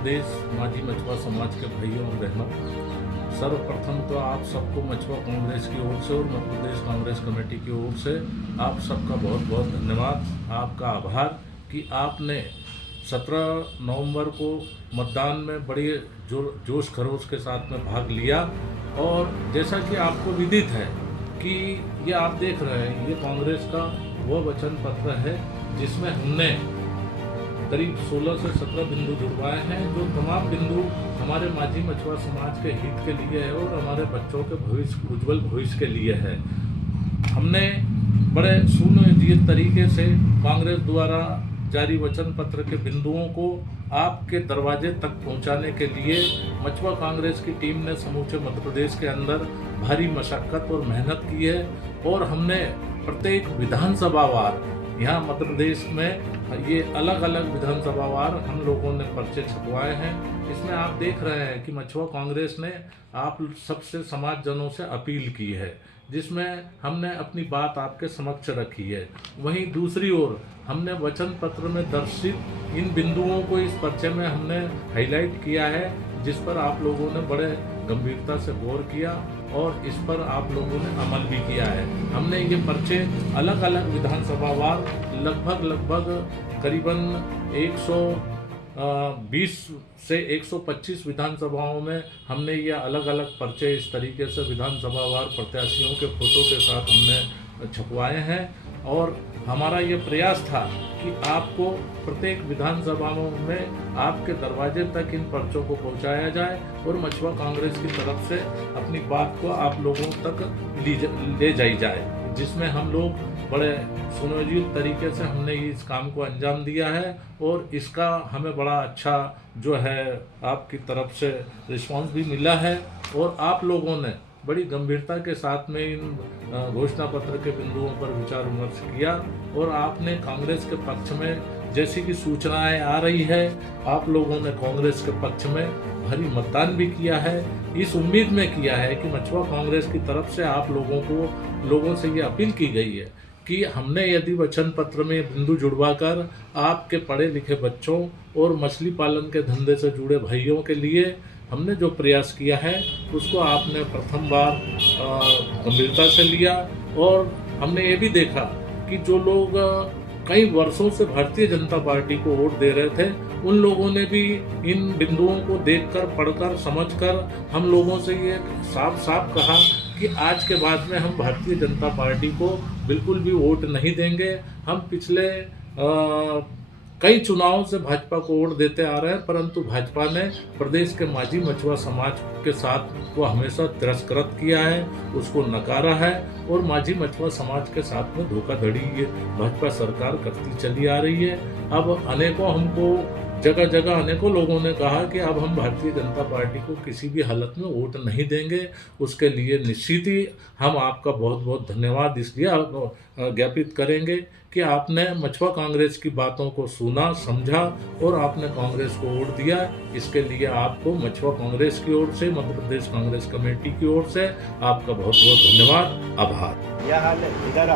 प्रदेश माझी मछुआ समाज के भाइयों और बहनों, सर्वप्रथम तो आप सबको मछुआ कांग्रेस की ओर से और मध्य प्रदेश कांग्रेस कमेटी की ओर से आप सबका बहुत बहुत धन्यवाद, आपका आभार कि आपने 17 नवंबर को मतदान में बड़े जोश खरोश के साथ में भाग लिया। और जैसा कि आपको विदित है कि ये आप देख रहे हैं, ये कांग्रेस का वो वचन पत्र है जिसमें हमने करीब 16 से 17 बिंदु जुड़वाए हैं, जो तमाम बिंदु हमारे माझी मछुआ समाज के हित के लिए है और हमारे बच्चों के भविष्य, उज्जवल भविष्य के लिए है। हमने बड़े सुनियोजित तरीके से कांग्रेस द्वारा जारी वचन पत्र के बिंदुओं को आपके दरवाजे तक पहुंचाने के लिए मछुआ कांग्रेस की टीम ने समूचे मध्य प्रदेश के अंदर भारी मशक्कत और मेहनत की है। और हमने प्रत्येक विधानसभावार यहाँ मध्य प्रदेश में ये अलग अलग विधानसभावार हम लोगों ने पर्चे छपवाए हैं। इसमें आप देख रहे हैं कि मछुआ कांग्रेस ने आप सबसे समाजजनों से अपील की है, जिसमें हमने अपनी बात आपके समक्ष रखी है। वहीं दूसरी ओर हमने वचन पत्र में दर्शित इन बिंदुओं को इस पर्चे में हमने हाईलाइट किया है, जिस पर आप लोगों ने बड़े गंभीरता से गौर किया और इस पर आप लोगों ने अमल भी किया है। हमने ये पर्चे अलग अलग विधानसभावार लगभग करीबन 120 से 125 विधानसभाओं में हमने ये अलग अलग पर्चे इस तरीके से विधानसभावार प्रत्याशियों के फोटो के साथ हमने छपवाए हैं। और हमारा ये प्रयास था कि आपको प्रत्येक विधानसभाओं में आपके दरवाजे तक इन पर्चों को पहुंचाया जाए और मछुआ कांग्रेस की तरफ से अपनी बात को आप लोगों तक ले जाई जाए, जिसमें हम लोग बड़े सुनियोजित तरीके से हमने इस काम को अंजाम दिया है। और इसका हमें बड़ा अच्छा जो है आपकी तरफ से रिस्पांस भी मिला है और आप लोगों ने बड़ी गंभीरता के साथ में इन घोषणा पत्र के बिंदुओं पर विचार विमर्श किया। और आपने कांग्रेस के पक्ष में जैसी कि सूचनाएं आ रही है, आप लोगों ने कांग्रेस के पक्ष में भारी मतदान भी किया है, इस उम्मीद में किया है कि मछुआ कांग्रेस की तरफ से आप लोगों से ये अपील की गई है कि हमने यदि वचन पत्र में बिंदु जुड़वाकर आपके पढ़े लिखे बच्चों और मछली पालन के धंधे से जुड़े भाइयों के लिए हमने जो प्रयास किया है उसको आपने प्रथम बार गंभीरता से लिया। और हमने ये भी देखा कि जो लोग कई वर्षों से भारतीय जनता पार्टी को वोट दे रहे थे, उन लोगों ने भी इन बिंदुओं को देखकर, पढ़कर, समझकर हम लोगों से ये साफ साफ कहा कि आज के बाद में हम भारतीय जनता पार्टी को बिल्कुल भी वोट नहीं देंगे। हम पिछले कई चुनावों से भाजपा को वोट देते आ रहे हैं, परंतु भाजपा ने प्रदेश के माझी मछुआ समाज के साथ को हमेशा तिरस्कृत किया है, उसको नकारा है। और माझी मछुआ समाज के साथ में धोखाधड़ी ये भाजपा सरकार करती चली आ रही है। अब अनेकों हमको जगह जगह अनेकों लोगों ने कहा कि अब हम भारतीय जनता पार्टी को किसी भी हालत में वोट नहीं देंगे। उसके लिए निश्चित ही हम आपका बहुत बहुत धन्यवाद इसलिए ज्ञापित करेंगे कि आपने मछुआ कांग्रेस की बातों को सुना, समझा और आपने कांग्रेस को वोट दिया। इसके लिए आपको मछुआ कांग्रेस की ओर से, मध्य प्रदेश कांग्रेस कमेटी की ओर से आपका बहुत बहुत धन्यवाद, आभार। यह हाल है इधर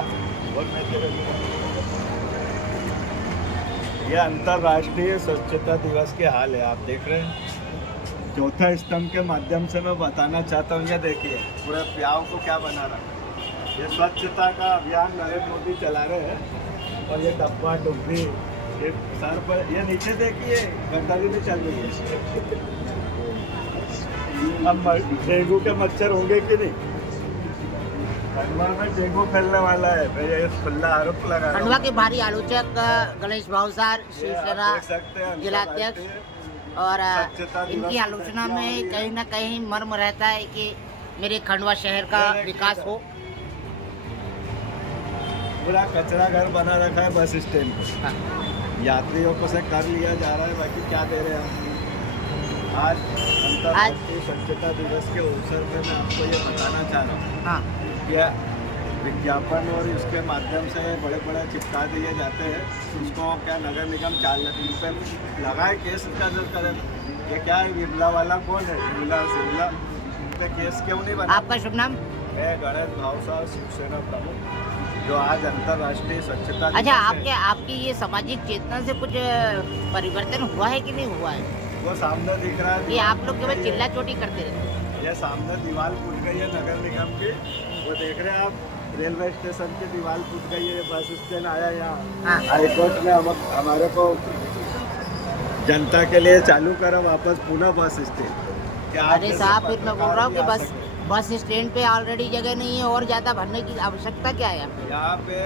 यह अंतर्राष्ट्रीय स्वच्छता दिवस के हाल है, आप देख रहे हैं। चौथा स्तंभ के माध्यम से मैं बताना चाहता हूँ, ये देखिए पूरे प्याव को क्या बना रहा है। ये स्वच्छता का अभियान नरेंद्र मोदी चला रहे हैं और ये डब्बा डुब्बी ये सर पर, ये नीचे देखिए गंदगी भी चल रही है। अब डेंगू के मच्छर होंगे कि नहीं? खंडवा में डेंगू फैलने वाला है, मैं ये खुला आरोप लगा। खंडवा के भारी आलोचक गणेश भावसार, शिवसेना जिलाध्यक्ष, और इनकी आलोचना में कहीं ना कहीं मर्म रहता है कि मेरे खंडवा शहर का विकास हो। पूरा कचरा घर बना रखा है बस स्टैंड पर, यात्रियों को से कर लिया जा रहा है, बाकी क्या दे रहे हैं। आज अंतर्राष्ट्रीय स्वच्छता दिवस के अवसर पर मैं आपको ये बताना चाह रहा हूँ। हाँ, यह विज्ञापन और इसके माध्यम से बड़े बड़े चिपका दिए जाते हैं, उसको क्या नगर निगम 4 लाख रुपये लगाए, केस का दर्ज करें। ये क्या है, विमला वाला कौन है? विमला सिमला पे केस क्यों नहीं बना? आपका शुभ नाम? मैं गणेश भावसार, शिवसेना प्रमुख, जो आज अंतर्राष्ट्रीय स्वच्छता। अच्छा, आपकी ये सामाजिक चेतना से कुछ परिवर्तन हुआ है कि नहीं हुआ है? वो सामने दिख रहा है, ये आप लोग केवल चिल्ला चोटी करते रहते हैं। ये सामने दीवार फूट गई है नगर निगम की, वो देख रहे हैं आप, रेलवे स्टेशन की दीवार फूट गई है, बस स्टैंड आया यहाँ, हाँ। हाईकोर्ट ने हमारे को जनता के लिए चालू करा वापस पुनः बस स्टैंड। अरे साहब, फिर मैं बोल रहा हूँ कि बस स्टैंड पे ऑलरेडी जगह नहीं है, और ज़्यादा भरने की आवश्यकता क्या है? यहाँ पे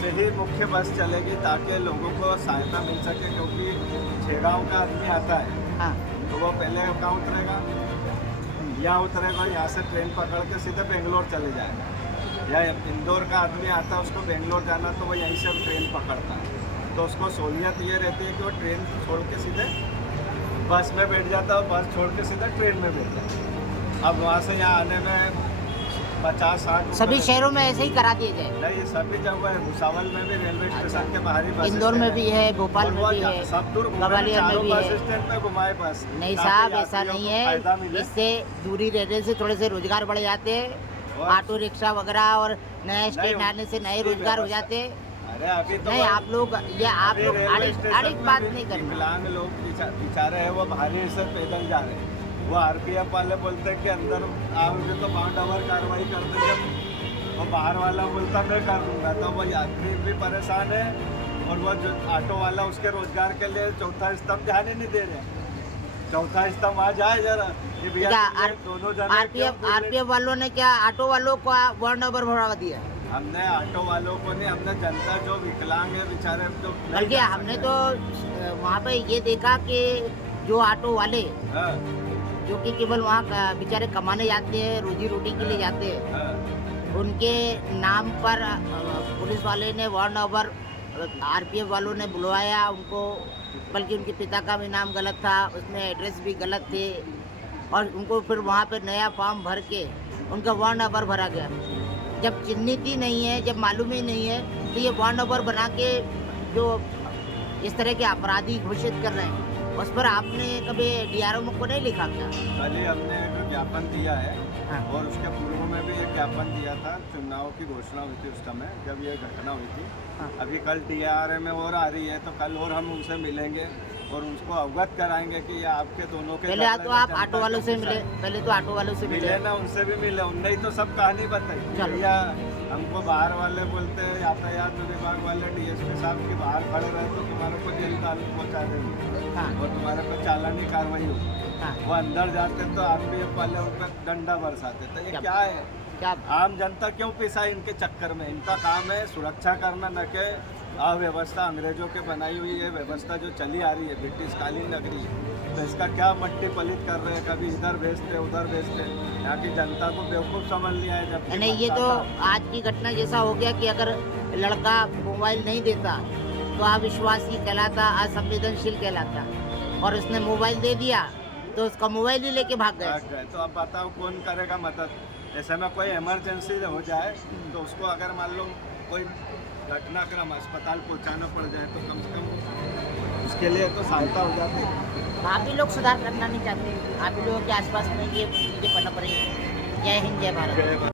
से ही मुख्य बस चलेगी ताकि लोगों को सहायता मिल सके, क्योंकि छेगांव का आदमी आता है हाँ। तो वो पहले कहाँ उतरेगा, यहाँ उतरेगा, यहाँ से ट्रेन पकड़ के सीधे बेंगलोर चले जाएगा। या इंदौर का आदमी आता है, उसको बेंगलोर जाना तो वो यहीं से ट्रेन पकड़ता है, तो उसको सहूलियत ये रहती है कि वो ट्रेन छोड़ के सीधे बस में बैठ जाता है, बस छोड़ के सीधे ट्रेन में बैठ जाता है। अब वहाँ से यहाँ आने में 50-60 सभी शहरों में ऐसे ही करा दिए जाए। नहीं, सभी जगह है, भुसावल में भी रेलवे स्टेशन के बाहर ही बस इंदौर में भी है, भोपाल में भी है, सब दूर ग्वालियर में भी बस है। स्टैंड में घुमाए बस। नहीं ताकि साहब, ऐसा यात्रियों नहीं को फायदा है। मिले। इससे दूरी रहने से थोड़े से रोजगार बढ़ जाते हैं, और- ऑटो रिक्शा वगैरह, और नए स्टैंड नहीं, आने से नए उसकी रोजगार हो व्यवस्था- जाते हैं। अरे अभी तो नहीं, आप लोग अभी रेलवे आड़िक स्टेशन बात में नहीं भी करना। विकलांग लोग बेचारे हैं, वो भारी से पैदल जा रहे हैं। वो आरपीएफ वाले बोलते हैं कि अंदर आओगे तो बाउंड ओवर कार्रवाई कर देंगे, और बाहर वाला बोलता मैं कर दूंगा, तो वो यात्री भी परेशान है, और वो जो ऑटो वाला उसके रोजगार के लिए चौथा स्तंभ ध्यान ही नहीं दे रहे। चौथा स्तंभ आ जाए जरा कि भैया दोनों जने आरपीएफ वालों ने क्या ऑटो वालों को वार्ड नंबर बढ़ावा दिया? हमने ऑटो वालों को नहीं, हमने जनता जो विकलांग है बेचारे तो नहीं बल्कि जा हमने सकते। तो वहाँ पे ये देखा कि जो ऑटो वाले हाँ, जो कि केवल वहाँ बेचारे कमाने जाते हैं, रोजी रोटी के लिए जाते हैं, हाँ। उनके नाम पर पुलिस वाले ने वार्ड नंबर, आरपीएफ वालों ने बुलवाया उनको, बल्कि उनके पिता का भी नाम गलत था, उसमें एड्रेस भी गलत थे, और उनको फिर वहाँ पे नया फॉर्म भर के उनका वार्ड नंबर भरा गया। जब चिन्हित ही नहीं है, जब मालूम ही नहीं है, तो ये वार्ड नंबर बना के जो इस तरह के अपराधी घोषित कर रहे हैं, उस पर आपने कभी डीआरएम को नहीं लिखा क्या? कल ही हमने एक ज्ञापन दिया है, हाँ। और उसके पूर्व में भी एक ज्ञापन दिया था, चुनाव की घोषणा हुई थी उस समय जब ये घटना हुई थी। हाँ। अभी कल डीआरएम में और आ रही है, तो कल और हम उनसे मिलेंगे और उनको अवगत कराएंगे कि ये आपके दोनों के पहले झगड़े तो में आप जनता ऑटो वालों से के मिले, साथ- पहले तो ऑटो वालों से मिले। मिले ना, उनसे भी मिले, उनने ही तो सब कहानी बताई। चलो। भैया हमको बाहर वाले बोलते हैं, यातायात विभाग वाले डीएसपी साहब के बाहर खड़े रहे तो तुम्हारे को जेल तालुक पहुँचा देंगे, हाँ, और तुम्हारे पर चालानी कार्रवाई होगी। हाँ, वो अंदर जाते तो आरपीएफ वाले उन पर डंडा बरसाते। तो ये क्या है, क्या आम जनता क्यों पिसा इनके चक्कर में? इनका काम है सुरक्षा करना, न के अव्यवस्था अंग्रेजों के बनाई हुई है व्यवस्था जो चली आ रही है, ब्रिटिश कालीन नगरी है, तो इसका क्या मट्टी पलित कर रहे हैं, कभी इधर भेजते उधर भेजते, यहाँ की जनता को बेवकूफ़ समझ लिया है। जब नहीं, ये तो आज की घटना जैसा हो गया कि अगर लड़का मोबाइल नहीं देता तो अविश्वासी कहलाता, असंवेदनशील कहलाता, और उसने मोबाइल दे दिया तो उसका मोबाइल ही लेके भाग गए। तो अब बताओ कौन करेगा मदद? ऐसे में कोई इमरजेंसी हो जाए तो उसको अगर मान लो कोई घटनाक्रम अस्पताल पहुंचाना पड़ जाए तो कम से कम उसके लिए तो सहायता हो जाती है। आप भी लोग सुधार करना नहीं चाहते, आप भी लोगों के आसपास में ये चीज़ें पनप रही हैं। जय हिंद, जय भारत।